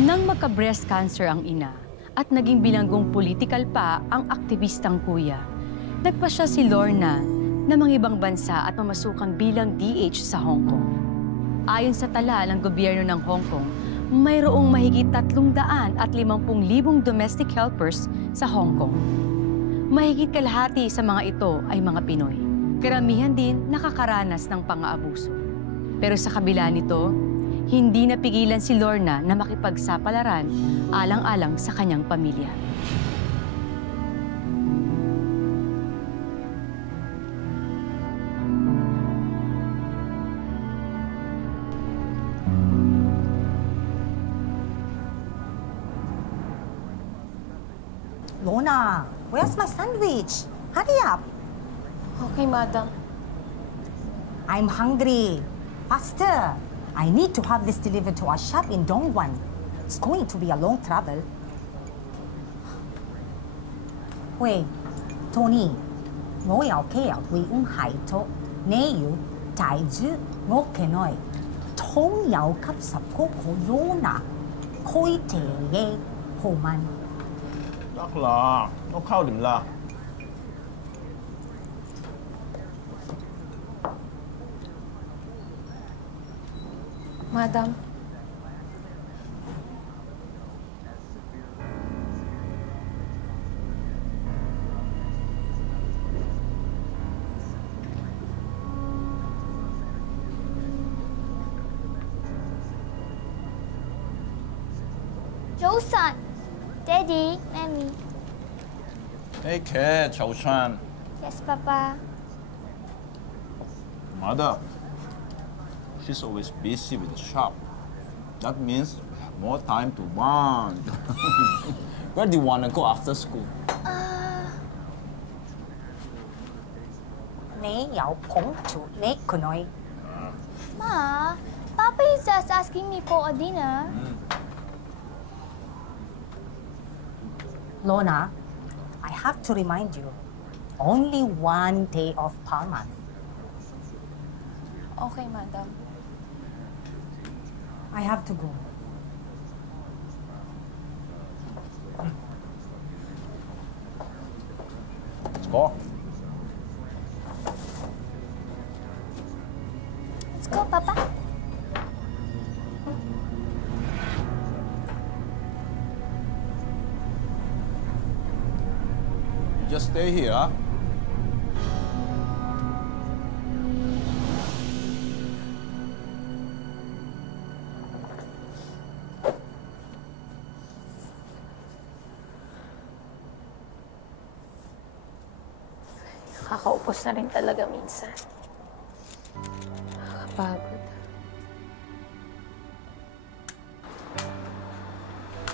Nang magka-breast cancer ang ina at naging bilanggong political pa ang aktivistang kuya, nagpasya si Lorna na mangibang bansa at mamasukan bilang DH sa Hong Kong. Ayon sa tala ng gobyerno ng Hong Kong, mayroong mahigit 350,000 domestic helpers sa Hong Kong. Mahigit kalahati sa mga ito ay mga Pinoy. Karamihan din nakakaranas ng pang-aabuso. Pero sa kabila nito, hindi napigilan si Lorna na makipagsapalaran alang-alang sa kanyang pamilya. Lorna, where's my sandwich? Hurry up. Okay, madam. I'm hungry. Faster. I need to have this delivered to our shop in Dongguan. It's going to be a long travel. Wait, Tony, ngồi ở kia vì ung hải thọ, nếu đại dư ngồi cái nói, thông yêu cấp sập cô Lorna, khôi thể ye hồ man. Chắc là nó khao điểm là. Madam. Joe-san, Daddy, Mommy. Hey kid, Joe-san. Yes, Papa. Mother, she's always busy with the shop. That means we have more time to bond. Where do you want to go after school? Ma, Papa is just asking me for a dinner. Lorna, I have to remind you, only one day off per month. Okay, madam. I have to go. Let's go. Let's go, Papa. Just stay here, huh? Nakakaupos na rin talaga minsan. Nakakapagod.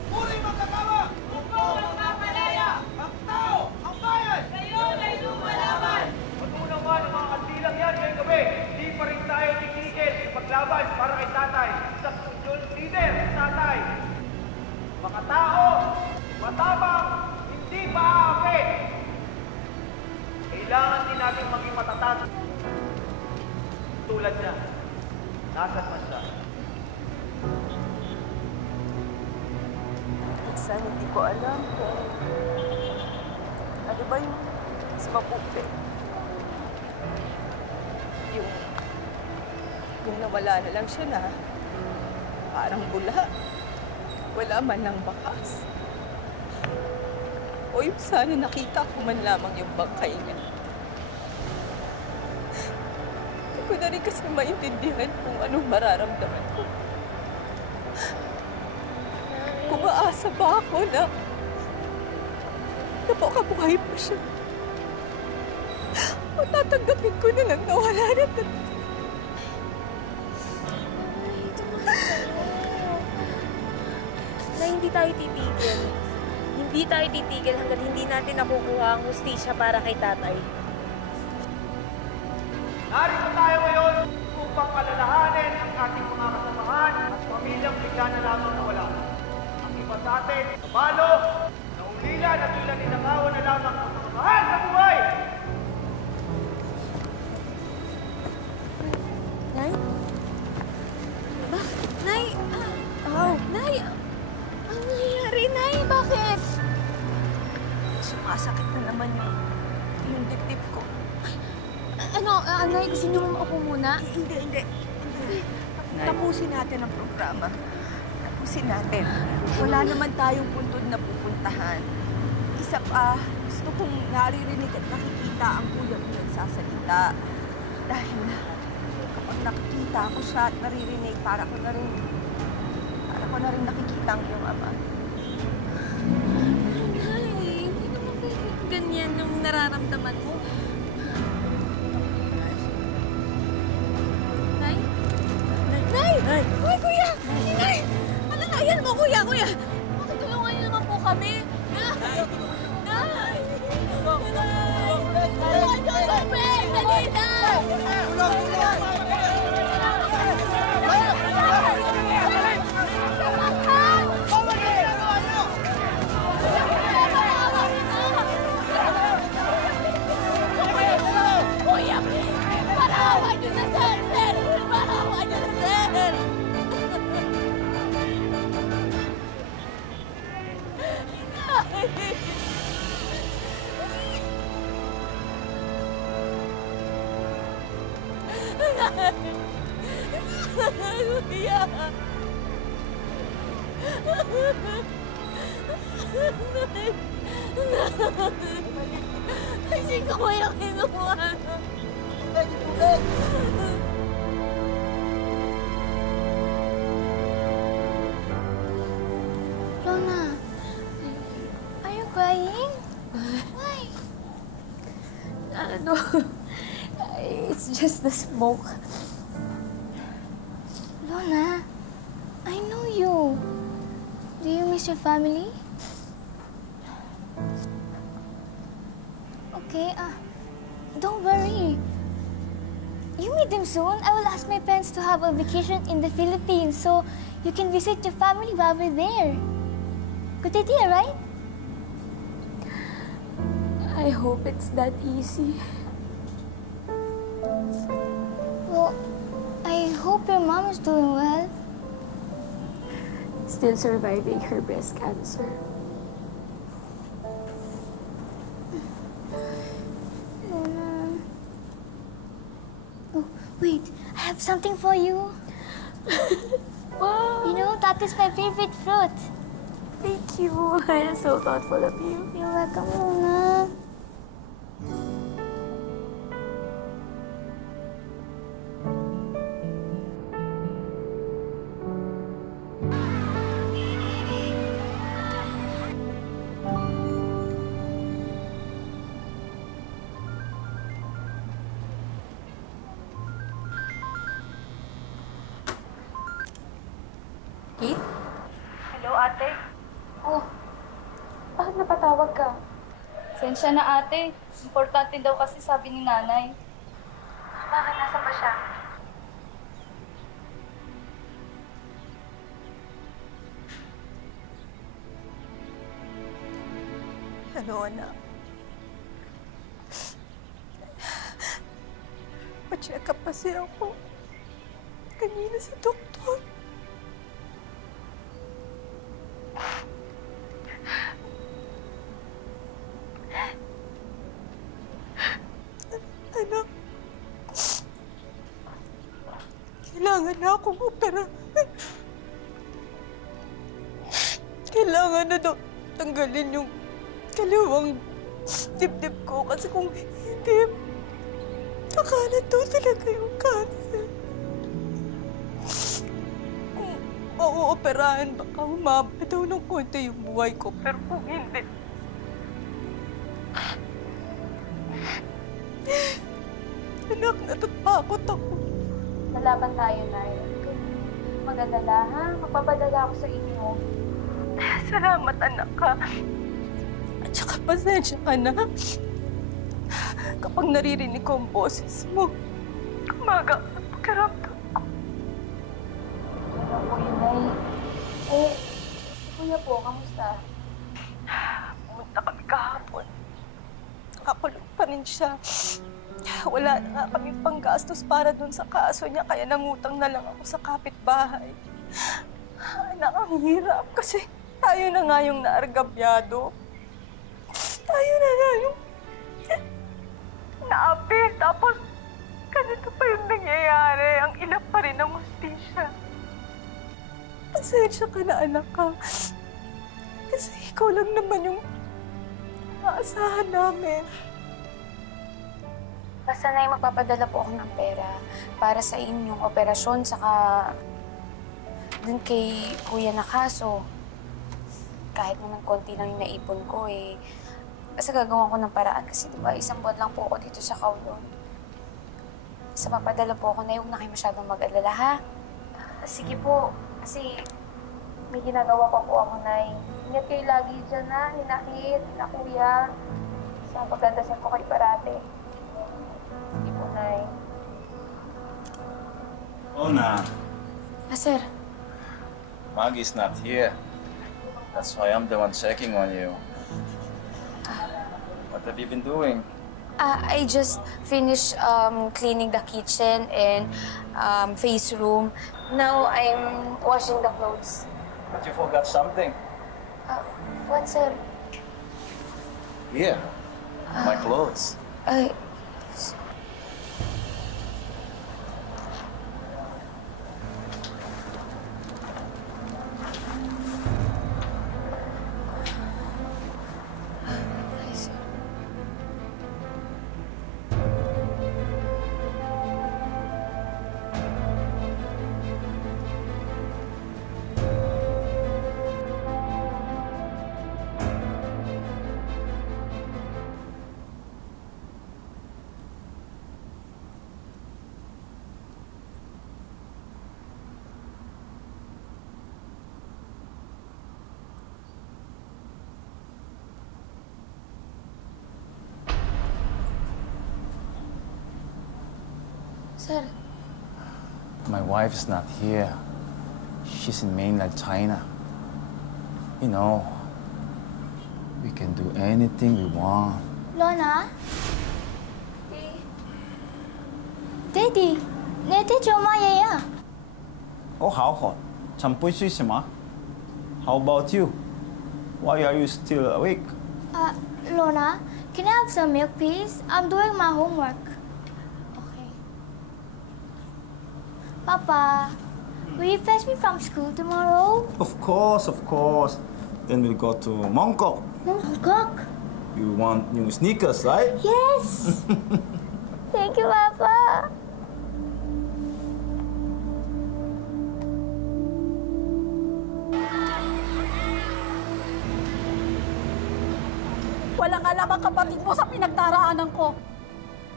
Muling magkakawa! Mundo ng napalaya! Ang tao! Ang bayan! Ngayon ay lumalaban! Patunawa ng mga kandilang yan ngayong gabi, di pa rin tayo titigil ipaglaban para kay tatay. Sa sunod leader, tatay. Mga tao, matabang, hindi paaapi. Kailangan din natin maging matatag. Tulad niya, nasan man siya. Minsan hindi ko alam kung ano ba yung mas mabuti. Yung nawala na lang siya na parang bula. Wala man lang bakas. O yung sana nakita ko man lamang yung bangkay niya. Hindi ko na rin kasi maintindihan kung anong mararamdaman ko. Kumaasa ba ako na napakabuhay pa siya? O tatanggapin ko na lang na wala na talaga. Na hindi tayo titigil. Hindi tayo titigil hanggat hindi natin nakukuha ang hustisya para kay tatay. Narito tayo ngayon upang alalahanin ang ating mga kasamahan at pamilyang bigla na lamang nawala. Ang iba sa atin, nabalo, naulila na tila ninangawan na lamang ang mga mahal sa buhay. Nay? Bakit? Nay! Oh, Nay! Masakit na naman yung dibdib ko. Nay, gusto niyo maupo muna? Hindi. Tapusin natin ang programa. Tapusin natin. Wala naman tayong puntod na pupuntahan. Isa pa, gusto kong naririnig at nakikita ang kuya mo nagsasalita. Dahil kapag nakikita ko siya at naririnig, para ko na rin nakikita ang iyong ama. Nay, hindi naman ganyan yung nararamdaman mo. Nay? Nay! Uy, kuya! Nay! Alalayan mo, kuya! Makitulungan niyo naman po kami! Nay! Nay! Tulungan niyo kami! Dali na! Kuya, parawan niyo na, sir! Parawan niyo na, sir! Kuya! Kasi ko yung kinuha. Lorna, are you crying? Why? No, it's just the smoke. Lorna, I know you. Do you miss your family? Okay, don't worry. You meet them soon. I will ask my parents to have a vacation in the Philippines so you can visit your family while we're there. Good idea, right? I hope it's that easy. Well, I hope your mom is doing well. Still surviving her breast cancer. Oh, wait. I have something for you. Wow! You know, that is my favorite fruit. Thank you. I am so thoughtful of you. You're welcome, Luna. Kate? Hello, ate. Oh, Bakit napatawag ka? sensya na ate. Importante daw kasi sabi ni nanay. Bakit? Nasaan ba siya? Hello, anak. Pa-check up kasi ako. Kanina sa doktor. Anak, kailangan na akong operahan. Kailangan na daw tanggalin yung kaliwang dibdib ko kasi kung hindi, kakalat daw talaga yung cancer. Kung mauoperahan, baka humaba daw ng konti yung buhay ko. Pero kung hindi, anak, natatakot ako. Lalaban tayo, Nay. Mag-alala, ha? Magpapadala ako sa inyo. Salamat, anak ka. At saka pasensya ka na. Kapag naririnig ko ang boses mo, kumaga ang pakiramdam ko. Ano po yun, Nay? Si Kuya po, kamusta? Pumunta kami kahapon. Nakakulong pa rin siya. Wala na nga kaming panggastos para dun sa kaso niya, kaya nangutang na lang ako sa kapitbahay. Anak, ang hirap kasi tayo na nga yung naargabyado. Tayo na nga yung naapi. Tapos, ganito pa yung nangyayari. Ang ilap pa rin ng hustisya. Pasensya ka na, anak ka. Kasi ikaw lang naman yung naasahan namin. Basta na magpapadala po ako ng pera para sa inyong operasyon, saka dun kay Kuya na kaso. Kahit naman konti lang yung naipon ko eh. Basta gagawa ko ng paraan kasi diba, 1 buwan lang po ako dito sa Kowloon. Basta papadala po ako na huwag na kayo masyadong mag-alala, ha? Sige po, kasi may ginagawa pa po ako, Nay. Ingat kayo lagi dyan, ha? Hinahit, Kuya. Sa pagdadasal ko kayo parate. Sige po, Nay. Lorna, Sir. Maggie's not here. That's why I'm the one checking on you. What have you been doing? I just finished cleaning the kitchen and face room. Now I'm washing the clothes. But you forgot something. What, sir? Here, my clothes. Sir. My wife is not here. She's in mainland China. You know, we can do anything we want. Lorna? Daddy, 你哋做乜嘢啊？ Oh, 好好，ฉัน不睡什么 How about you? Why are you still awake? Lorna, can I have some milk, please? I'm doing my homework. Okay. Papa, will you fetch me from school tomorrow? Of course, of course. Then we'll go to Mongkok. Mongkok? You want new sneakers, right? Yes! Thank you, Papa. Walang alam ang kapatid mo sa pinagdaraanan ko.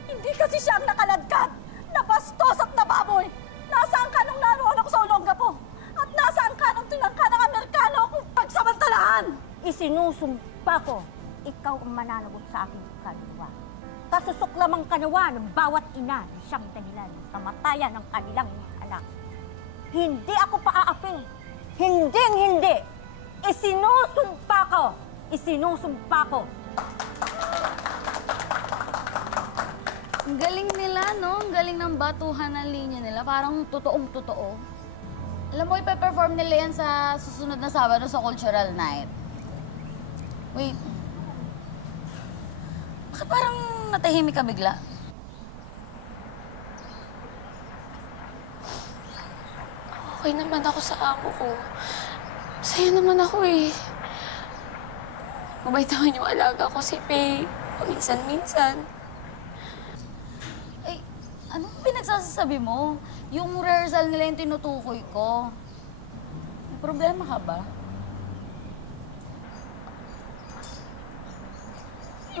Hindi kasi siya ang nakaladkad, nabastos at nababoy. Nasaan ka nung naroon ako sa Olongapo? At nasaan ka nung tinangka ng Amerikano akong pagsamantalahan? Isinusumpa ko, ikaw ang mananagot sa aking kaluluwa. Kasusok lamang kanawa ng bawat ina na siyang dahilan sa kamatayan ng kanilang anak. Hindi ako paaapi. Hindi. Isinusumpa ko. Isinusumpa ko. Ang galing nila, no? Ang galing ng batuhan ng linya nila. Parang totoong-totoo. Alam mo, ipe-perform nila yan sa susunod na Sabado sa Cultural Night. Wait. Bakit parang natahimik ka bigla? Okay naman ako sa amo ko. Masaya naman ako eh. Mabait naman yung alaga ko si Faye. Paminsan-minsan. Ay, anong pinagsasabi mo? Yung rehearsal nila yung tinutukoy ko. May problema ka ba?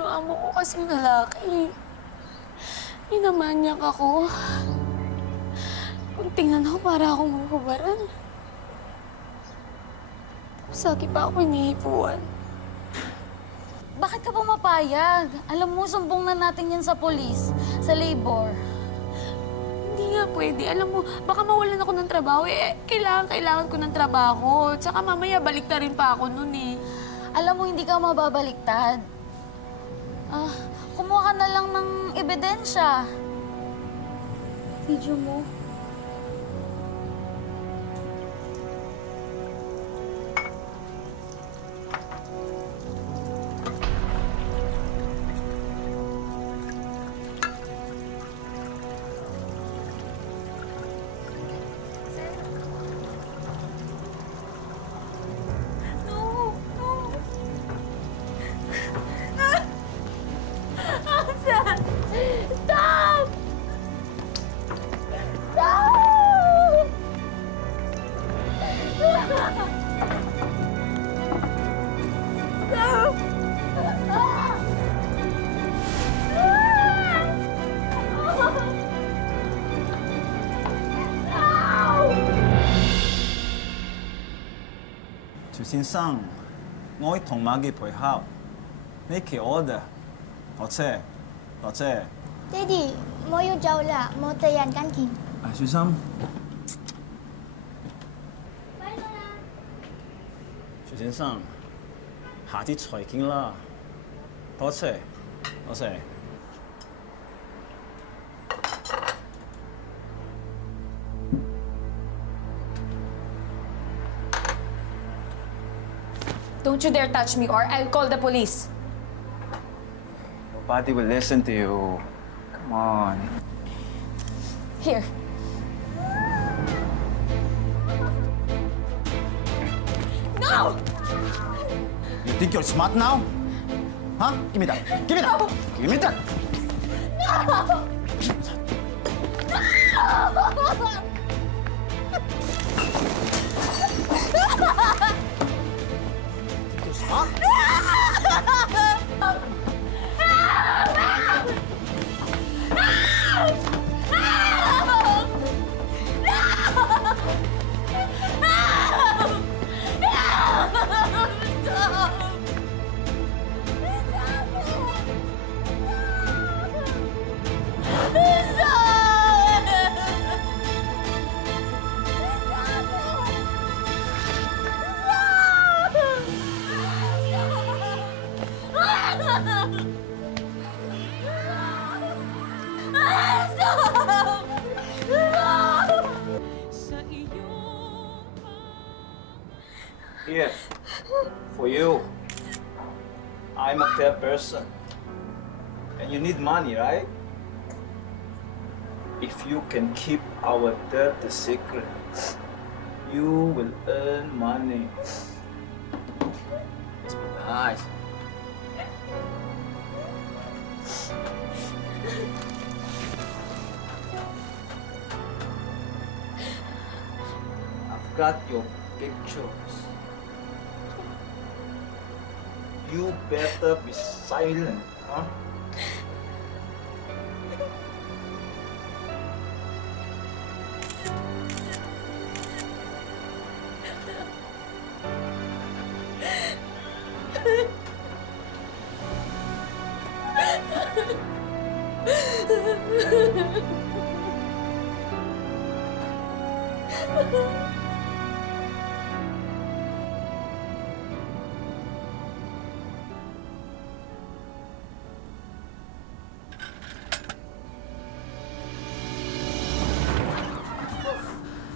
Yung amo ko kasing lalaki. Minamanyak ako. Kung tingnan ako, para akong mahubaran. Tapos lagi pa ako hinihipuan. Bakit ka pumapayag? Alam mo, sumbong na natin yan sa polis, sa labor. Hindi nga pwede. Alam mo, baka mawalan ako ng trabaho. Kailangan ko ng trabaho. Tsaka mamaya balik na rin pa ako nun eh. Alam mo, hindi ka mababaliktad. Kumuha ka na lang ng ebidensya. Video mo. 徐先生，我會同馬記配合。Make order，多謝，多謝。Daddy, mau you jauh lah. Mau tayan kan kin. 徐生。徐先生，下次再見啦。多謝，多謝。Don't you dare touch me or I'll call the police. Nobody will listen to you. Come on. Here. No! You think you're smart now? Huh? Give me that. Give me that. Give me that. You're smart? Here, for you. I'm a fair person. And you need money, right? If you can keep our dirty secret, you will earn money. Let's be nice. I've got your pictures. You better be silent, huh?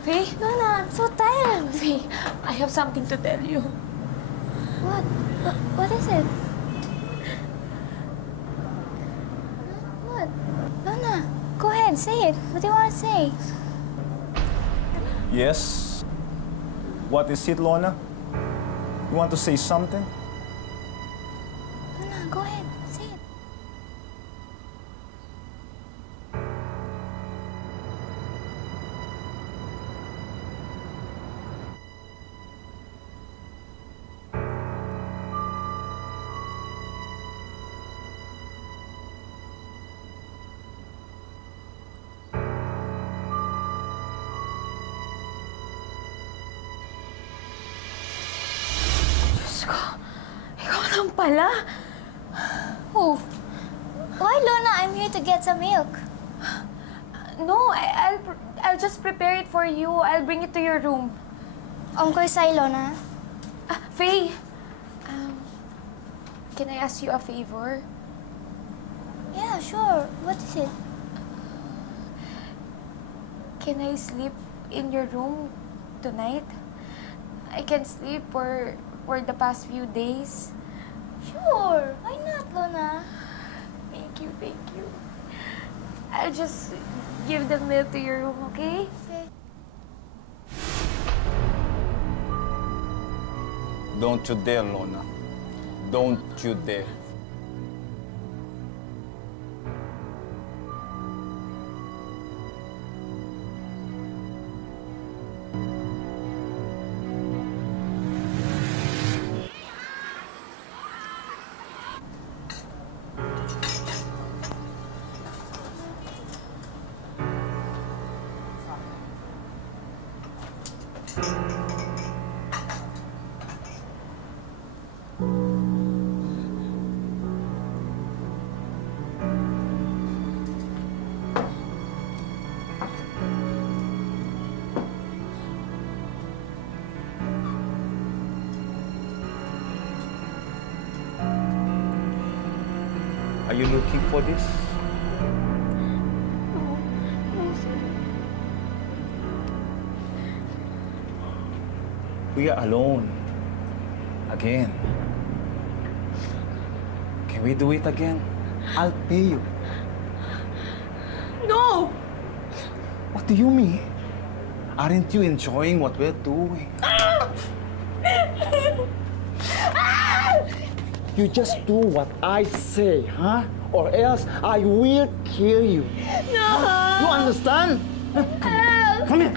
Faye? Lona, I'm so tired. Faye, I have something to tell you. What? What is it? What? Lona, go ahead, say it. What do you want to say? Yes? What is it, Lorna? You want to say something? Lona, go ahead, say it. Ikaw lang pala. Oh. Why, Lona? I'm here to get some milk. No, I'll just prepare it for you. I'll bring it to your room. Ongkoy say, Lona. Faye, can I ask you a favor? Yeah, sure. What is it? Can I sleep in your room tonight? I can't sleep for the past few days. Sure. Why not, Lona? Thank you, thank you. I'll just give the milk to your room, okay? Okay. Don't you dare, Lorna. Don't you dare. Are you looking for this? No, sir. We are alone. Again. Can we do it again? I'll pay you. No! What do you mean? Aren't you enjoying what we're doing? You just do what I say, huh? Or else I will kill you. No! Huh? You understand? Come here.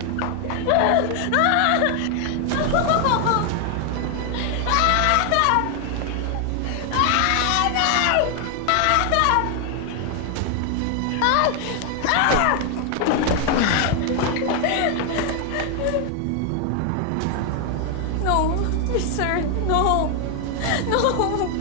No, sir, no. No.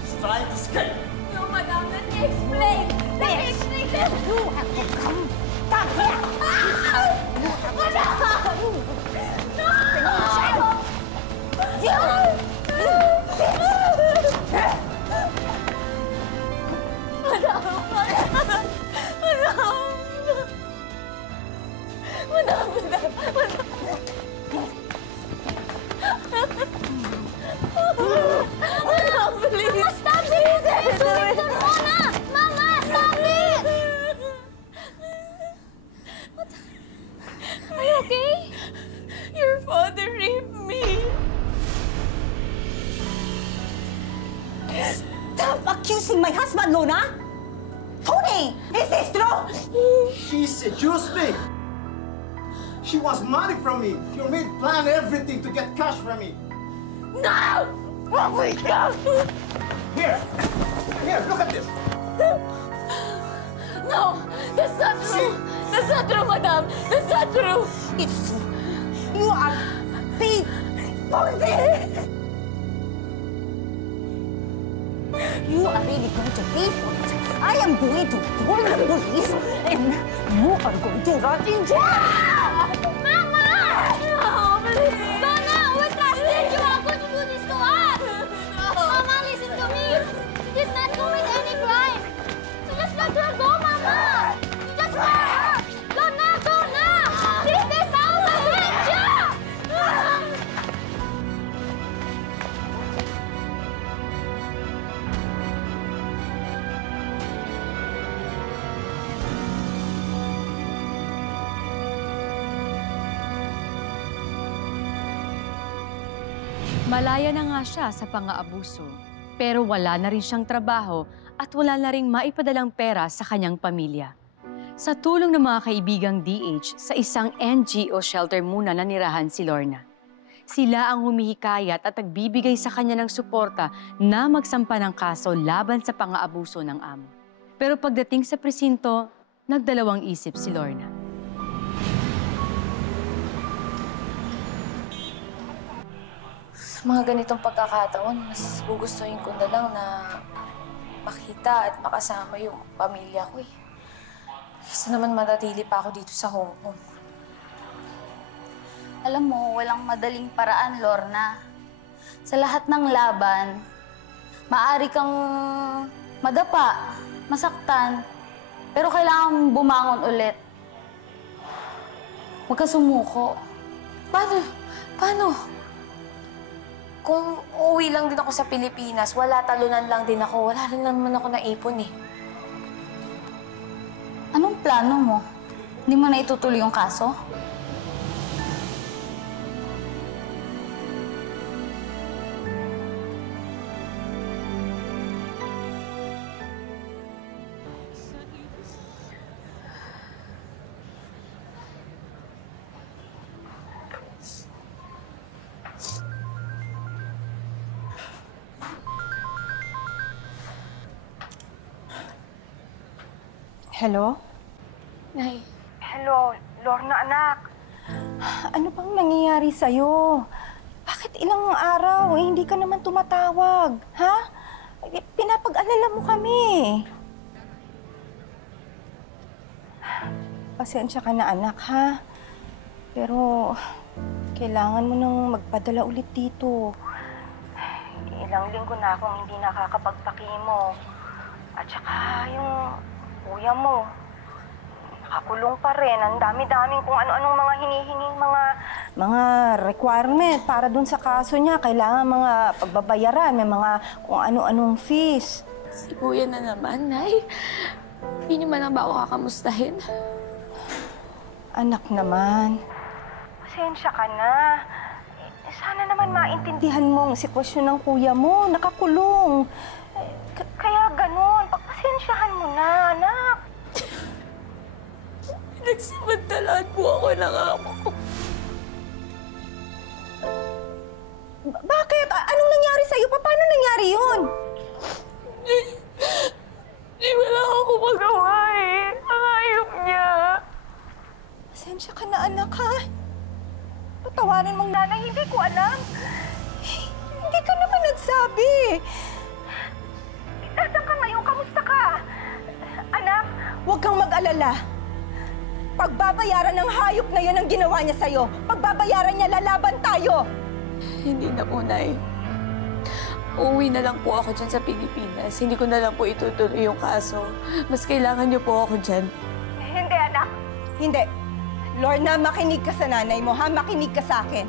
She's trying to escape. No, madam, let me explain. Let me explain this. You have to come down here. Please. Stop it! Mama, stop it! Are you okay? Your father raped me. Stop accusing my husband, Lona! Tony, is this true? She seduced me. She wants money from me. Your maid planned everything to get cash from me. No! Oh my God! Here, look at this. No, that's not true. That's not true, madam. That's not true. It's true. You are paid for this. You are really going to pay for it. I am going to call the police and you are going to rot in jail! Mama! No, please. Mama, we're trusted. You are going to do this to us. No. Mama, listen to me. She did not commit any crime. So just let her go, Mama. Just let her. Go now. Leave this house. I hate you. Malaya na nga siya sa pang-aabuso, pero wala na rin siyang trabaho at wala na ring maipadalang pera sa kanyang pamilya. Sa tulong ng mga kaibigang DH, sa isang NGO shelter muna nanirahan si Lorna. Sila ang humihikayat at nagbibigay sa kanya ng suporta na magsampa ng kaso laban sa pang-aabuso ng amo. Pero pagdating sa presinto, nagdalawang isip si Lorna. Sa mga ganitong pagkakataon, mas gugustuhin ko na lang na makita at makasama yung pamilya ko eh. Kasi naman manatili pa ako dito sa Hong Kong. Alam mo, walang madaling paraan, Lorna. Sa lahat ng laban, maaari kang madapa, masaktan, pero kailangan bumangon ulit. Huwag ka sumuko. Paano? Kung uuwi lang din ako sa Pilipinas, wala, talunan lang din ako. Wala rin naman ako naipon eh. Anong plano mo? Hindi mo na itutuloy yung kaso? Hello? Nay. Hello, Lorna anak. Ano bang nangyayari sa'yo? Bakit ilang araw hindi ka naman tumatawag? Ha? Pinapag-alala mo kami. Pasensya ka na anak ha. Pero kailangan mo nang magpadala ulit dito. Ilang linggo na akong hindi nakakapagpakimo. At saka yung kuya mo, nakakulong pa rin. Ang dami-daming kung ano-anong mga hinihinging mga requirement para dun sa kaso niya. Kailangan mga pagbabayaran, may mga kung ano-anong fees. Si kuya na naman, Nay. Hindi niyo man lang ba ako kakamustahin? Anak naman, pasensya ka na. Sana naman maintindihan mo ang sitwasyon ng kuya mo. Nakakulong. Kaya ganun. Pagpasensyahan mo na, anak. Nagsamantalaan po ako ng amo ko. Bakit? Anong nangyari sa'yo? Paano nangyari yun? Wala ako magawa eh. Ang hayop niya. Pasensya ka na, anak, ha? Patawarin mong nanay, hindi ko alam. Hindi ka naman nagsabi. Nasaan ka ngayon? Kamusta ka? Anak, huwag kang mag-alala. Pagbabayaran ng hayop na yan ang ginawa niya sa'yo. Pagbabayaran niya, lalaban tayo. Hindi na po, Nay. Uuwi na lang po ako dyan sa Pilipinas. Hindi ko na lang po itutuloy yung kaso. Mas kailangan niyo po ako dyan. Hindi, anak. Hindi. Lorna, makinig ka sa nanay mo, ha? Makinig ka sa akin.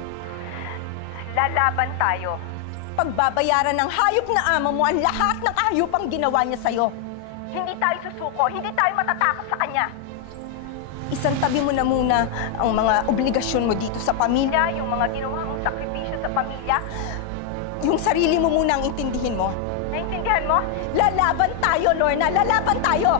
Lalaban tayo. Pagbabayaran ng hayop na ama mo ang lahat ng hayopang ginawa niya sa'yo. Hindi tayo susuko, hindi tayo matatakot sa kanya. Isang tabi mo na muna ang mga obligasyon mo dito sa pamilya, yung mga ginawa mong sakripisyo sa pamilya. Yung sarili mo muna ang intindihin mo. Naintindihan mo? Lalaban tayo, Lorna! Lalaban tayo!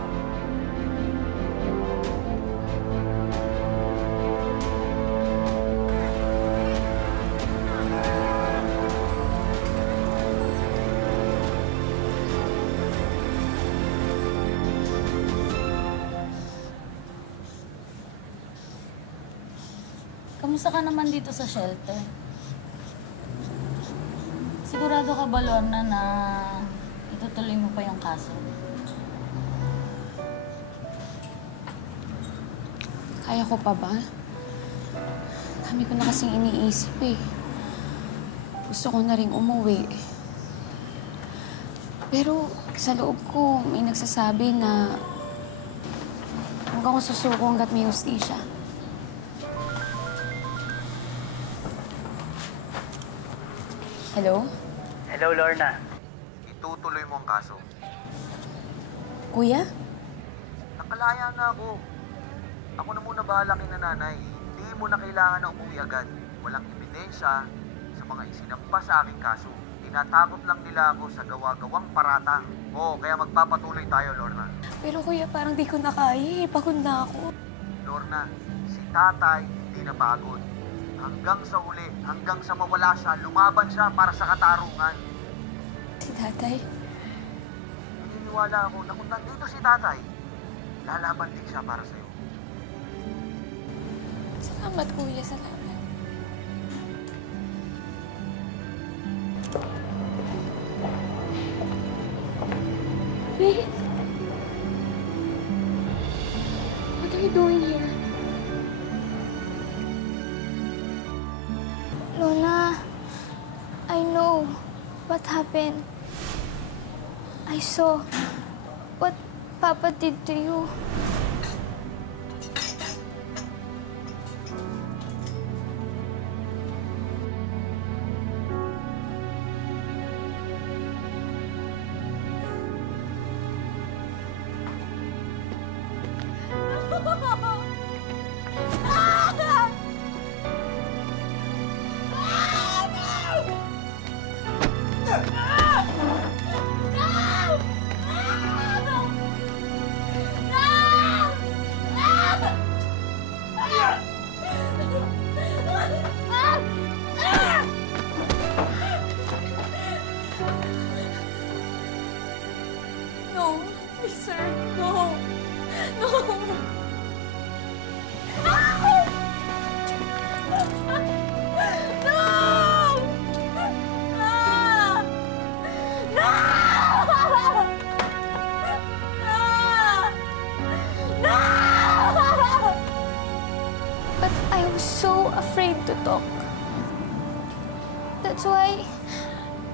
Kamusta ka naman dito sa shelter? Sigurado ka ba, Lorna, na itutuloy mo pa yung kaso? Kaya ko pa ba? Dami ko na kasing iniisip eh. Gusto ko na rin umuwi. Pero sa loob ko, may nagsasabi na huwag ako susuko hanggat may hustisya. Hello? Hello, Lorna. Itutuloy mo ang kaso. Kuya? Nakalaya na ako. Ako na muna bahala kay nanay. Hindi mo na kailangan na umuwi agad. Walang ebidensya sa mga isinampa sa aking kaso. Tinatakot lang nila ako sa gawa-gawang paratang. Oo, kaya magpapatuloy tayo, Lorna. Pero kuya, parang di ko na kaya eh. Pagod na ako. Lorna, si tatay hindi na pagod. Hanggang sa huli, hanggang sa mawala siya, lumaban siya para sa katarungan. Si tatay? Naniniwala ako na kung nandito si tatay, lalaban din siya para sa'yo. Salamat, kuya. Salamat. Wait. What are you doing here? Lona, I know what happened. I saw what Papa did to you. No, sir, no. No. But I was so afraid to talk. That's why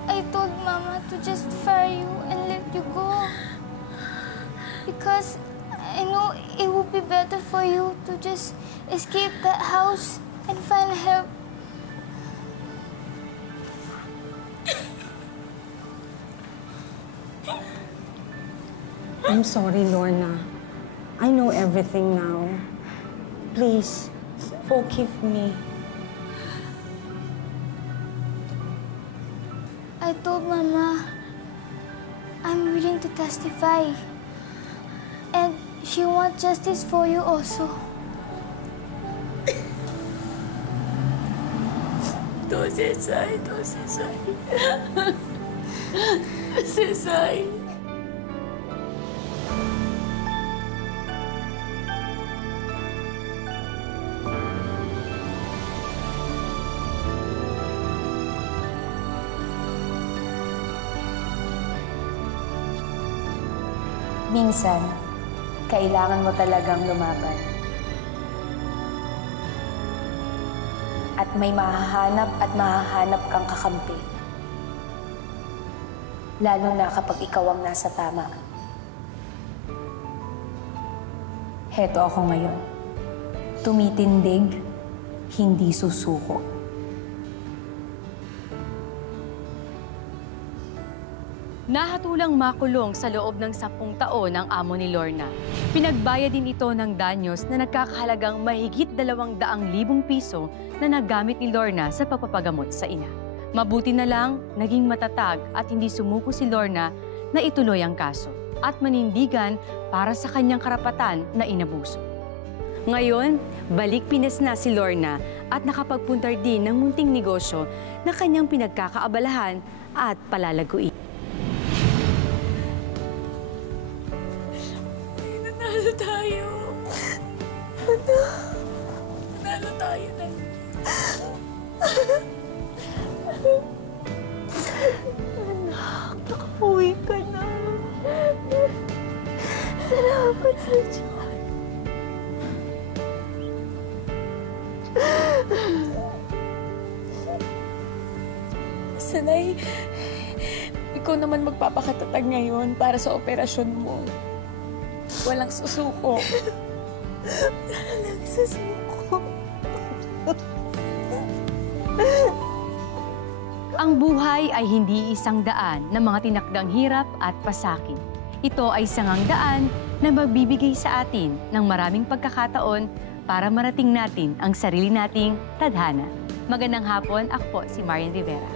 I told Mama to just fire you and let you go. Because I know it would be better for you to just escape that house and find help. I'm sorry, Lorna. I know everything now. Please, forgive me. I told Mama I'm willing to testify. And she wants justice for you also. Don't say sorry, don't say sorry. Say sorry. Minsan, kailangan mo talagang lumaban. At may mahahanap kang kakampi. Lalo na kapag ikaw ang nasa tama. Heto ako ngayon. Tumitindig, hindi susuko. Nahatulang makulong sa loob ng 10 taon ang amo ni Lorna. Pinagbayad din ito ng danyos na nagkakahalagang mahigit 200,000 piso na nagamit ni Lorna sa pagpapagamot sa ina. Mabuti na lang, naging matatag at hindi sumuko si Lorna na ituloy ang kaso at manindigan para sa kanyang karapatan na inabuso. Ngayon, balik Pinas na si Lorna at nakapagpuntar din ng munting negosyo na kanyang pinagkakaabalahan at palalaguin. Nanalo tayo. Nanalo tayo na. Anak, nakauwi ka na. Salamat sa Diyos. Sanay, ikaw naman magpapakatatag ngayon para sa operasyon mo. Walang susuko. Walang susuko. Ang buhay ay hindi isang daan ng mga tinakdang hirap at pasakit. Ito ay sangang daan na magbibigay sa atin ng maraming pagkakataon para marating natin ang sarili nating tadhana. Magandang hapon, ako po si Marian Rivera.